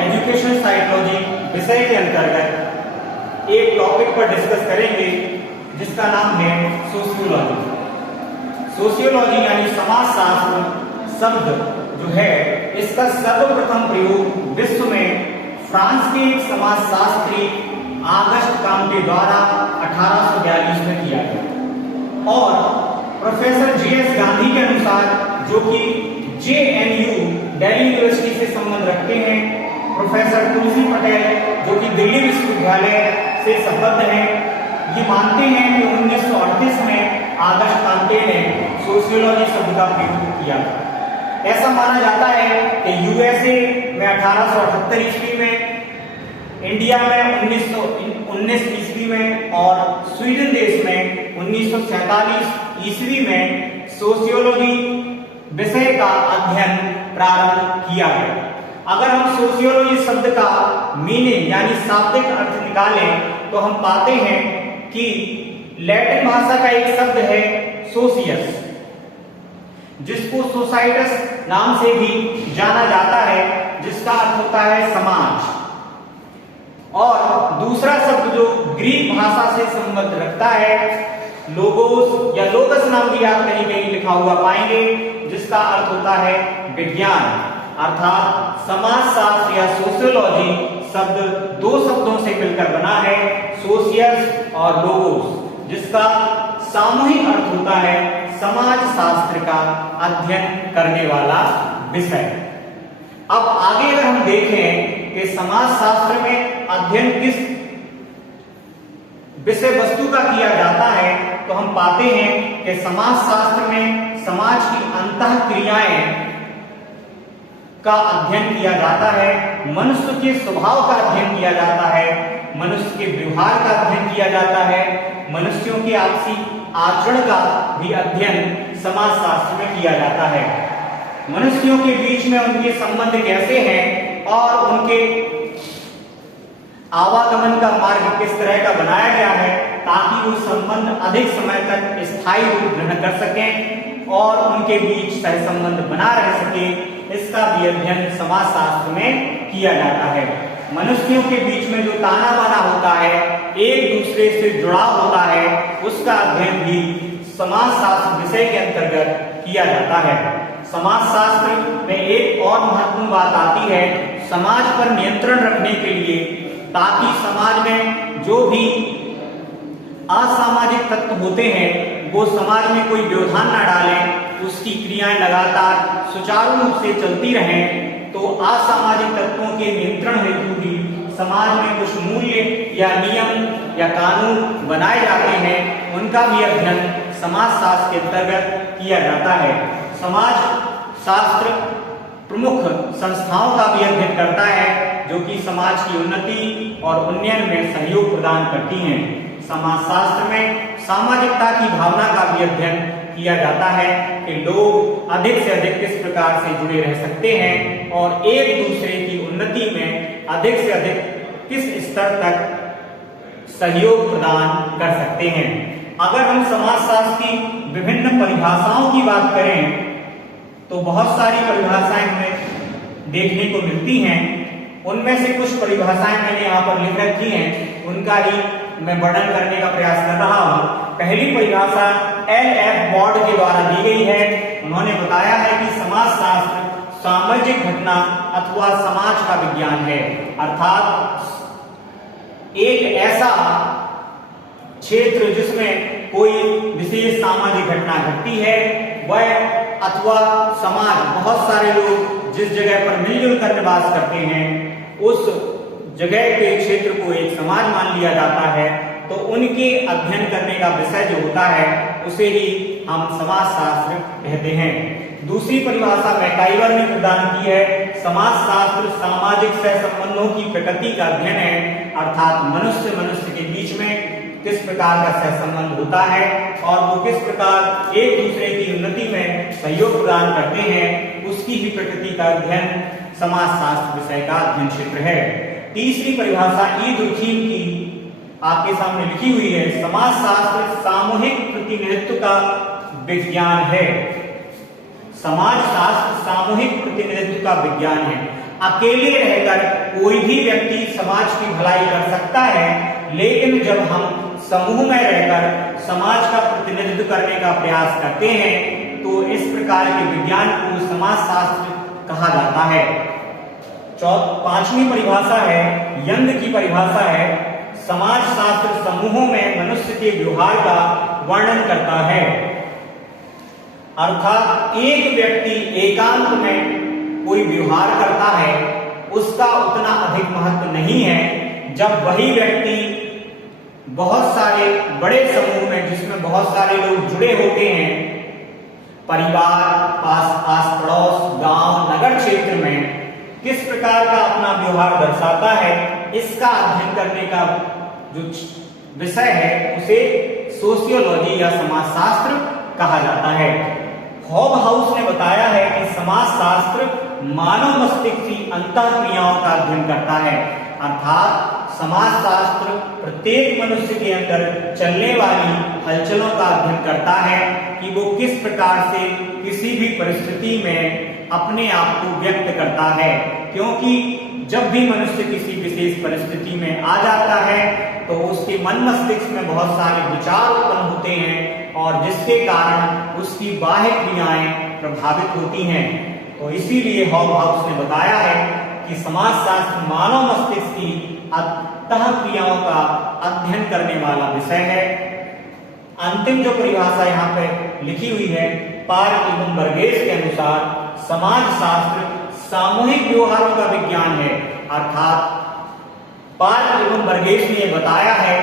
Education psychology विषय के अंतर्गत एक टॉपिक पर डिस्कस करेंगे जिसका नाम है सोशियोलॉजी। सोशियोलॉजी यानी समाजशास्त्र शब्द जो है इसका सर्वप्रथम प्रयोग विश्व में फ्रांस के एक समाजशास्त्री ऑगस्ट कांटे द्वारा 1842 में किया गया और प्रोफेसर जे.एस. गांधी के अनुसार, जो कि JNU दिल्ली यूनिवर्सिटी से संबंध रखते हैं, प्रोफेसर तुलसी पटेल जो कि दिल्ली विश्वविद्यालय से संबद्ध हैं, ये मानते हैं कि 1938 में ऑगस्ट कांटे ने सोशियोलॉजी शब्द का प्रयोग किया। ऐसा माना जाता है कि यूएसए में 1878 ईस्वी में, इंडिया में 1919 ईस्वी में और स्वीडन देश में 1947 ईस्वी में सोशियोलॉजी विषय का अध्ययन प्रारंभ किया गया। अगर हम सोशियोलॉजी शब्द का मीनिंग यानी शाब्दिक अर्थ निकालें तो हम पाते हैं कि लैटिन भाषा का एक शब्द है सोशियस, जिसको सोसाइटस नाम से भी जाना जाता है, जिसका अर्थ होता है समाज। और दूसरा शब्द जो ग्रीक भाषा से संबंध रखता है लोगोस या लोगस नाम भी आप कहीं कहीं लिखा हुआ पाएंगे, जिसका अर्थ होता है विज्ञान। अर्थात समाजशास्त्र या सोशियोलॉजी शब्द दो शब्दों से मिलकर बना है, सोशियस और लोगोस, जिसका सामूहिक अर्थ होता है समाज शास्त्र का अध्ययन करने वाला विषय। अब आगे अगर हम देखें कि समाज शास्त्र में अध्ययन किस विषय वस्तु का किया जाता है, तो हम पाते हैं कि समाज शास्त्र में समाज की अंतः क्रियाएं का अध्ययन किया जाता है, मनुष्य के स्वभाव का अध्ययन किया जाता है, मनुष्य के व्यवहार का अध्ययन किया जाता है, मनुष्यों के आपसी आचरण का भी अध्ययन समाज शास्त्र में किया जाता है। मनुष्यों के बीच में उनके संबंध कैसे हैं और उनके आवागमन का मार्ग किस तरह का बनाया गया है ताकि वो संबंध अधिक समय तक स्थायी रूप ग्रहण कर सकें और उनके बीच सह संबंध बना रह सके, इसका भी अध्ययन समाज शास्त्र में किया जाता है। मनुष्यों के बीच में जो ताना बाना होता है, एक दूसरे से जुड़ाव होता है, उसका अध्ययन भी समाज शास्त्र विषय के अंतर्गत किया जाता है। समाज शास्त्र में एक और महत्वपूर्ण बात आती है समाज पर नियंत्रण रखने के लिए, ताकि समाज में जो भी असामाजिक तत्व होते हैं वो समाज में कोई व्यवधान न डालें, उसकी क्रियाएं लगातार सुचारू रूप से चलती रहें। तो असामाजिक तत्वों के नियंत्रण हेतु भी समाज में कुछ मूल्य या नियम या कानून बनाए जाते हैं, उनका भी अध्ययन समाज शास्त्र के अंतर्गत किया जाता है। समाज शास्त्र प्रमुख संस्थाओं का भी अध्ययन करता है जो कि समाज की उन्नति और उन्नयन में सहयोग प्रदान करती हैं। समाज शास्त्र में सामाजिकता की भावना का भी अध्ययन किया जाता है कि लोग अधिक से अधिक किस प्रकार से जुड़े रह सकते हैं और एक दूसरे की उन्नति में अधिक से अधिक किस स्तर तक सहयोग प्रदान कर सकते हैं। अगर हम समाजशास्त्र की विभिन्न परिभाषाओं की बात करें तो बहुत सारी परिभाषाएं हमें देखने को मिलती हैं। उनमें से कुछ परिभाषाएं मैंने यहाँ पर लिख रखी हैं, उनका ही मैं वर्णन करने का प्रयास कर रहा हूँ। पहली परिभाषा L.F. वॉर्ड के द्वारा दी गई है। उन्होंने बताया है कि समाजशास्त्र सामाजिक घटना अथवा समाज का विज्ञान है, अर्थात एक ऐसा क्षेत्र जिसमें कोई विशेष सामाजिक घटना घटती है, वह अथवा समाज, बहुत सारे लोग जिस जगह पर मिलजुल कर निवास करते हैं, उस जगह के क्षेत्र को एक समाज मान लिया जाता है। तो उनके अध्ययन करने का विषय जो होता है उसे ही हम समाजशास्त्र कहते हैं। दूसरी परिभाषा मैकाइवर ने प्रदान की है, समाजशास्त्र सामाजिक सह संबंधों की प्रकृति का अध्ययन है, अर्थात मनुष्य के बीच में किस प्रकार का सह संबंध होता है और वो किस प्रकार एक दूसरे की उन्नति में सहयोग प्रदान करते हैं, उसकी ही प्रकृति का अध्ययन समाजशास्त्र विषय का अध्ययन क्षेत्र है। तीसरी परिभाषा ई दुर्खीम की आपके सामने लिखी हुई है, समाजशास्त्र सामूहिक प्रतिनिधित्व का विज्ञान है। समाजशास्त्र सामूहिक प्रतिनिधित्व का विज्ञान है, अकेले रहकर कोई भी व्यक्ति समाज की भलाई कर सकता है, लेकिन जब हम समूह में रहकर समाज का प्रतिनिधित्व करने का प्रयास करते हैं तो इस प्रकार के विज्ञान को समाजशास्त्र कहा जाता है। पांचवी परिभाषा है, यंग की परिभाषा है, समाजशास्त्र समूहों में मनुष्य के व्यवहार का वर्णन करता है। अर्थात एक व्यक्ति एकांत में कोई व्यवहार करता है, उसका उतना अधिक महत्व नहीं है जब वही व्यक्ति बहुत सारे बड़े समूह में, जिसमें बहुत सारे लोग जुड़े होते हैं, परिवार, आस पड़ोस, गांव, नगर क्षेत्र में किस प्रकार का अपना व्यवहार दर्शाता है, इसका अध्ययन करने का जो विषय है उसे सोशियोलॉजी या समाजशास्त्र कहा जाता है। हॉबहाउस ने बताया है कि समाजशास्त्र मानव मस्तिष्क की अंतःक्रियाओं का अध्ययन करता है। अर्थात समाजशास्त्र प्रत्येक मनुष्य के अंदर चलने वाली हलचलों का अध्ययन करता है कि वो किस प्रकार से किसी भी परिस्थिति में अपने आप को व्यक्त करता है, क्योंकि जब भी मनुष्य किसी विशेष परिस्थिति में आ जाता है तो उसके मन मस्तिष्क में बहुत सारे विचार उत्पन्न होते हैं और जिसके कारण उसकी बाह्य क्रियाएं प्रभावित होती हैं। तो इसीलिए हॉबहाउस ने बताया है कि समाजशास्त्र मानव मस्तिष्क की अंतःक्रियाओं का अध्ययन करने वाला विषय है। अंतिम जो परिभाषा यहाँ पे लिखी हुई है, पार्क एवं बर्गेस के अनुसार समाजशास्त्र सामूहिक व्यवहारों का विज्ञान है। अर्थात पार्क एवं बर्गेस ने बताया है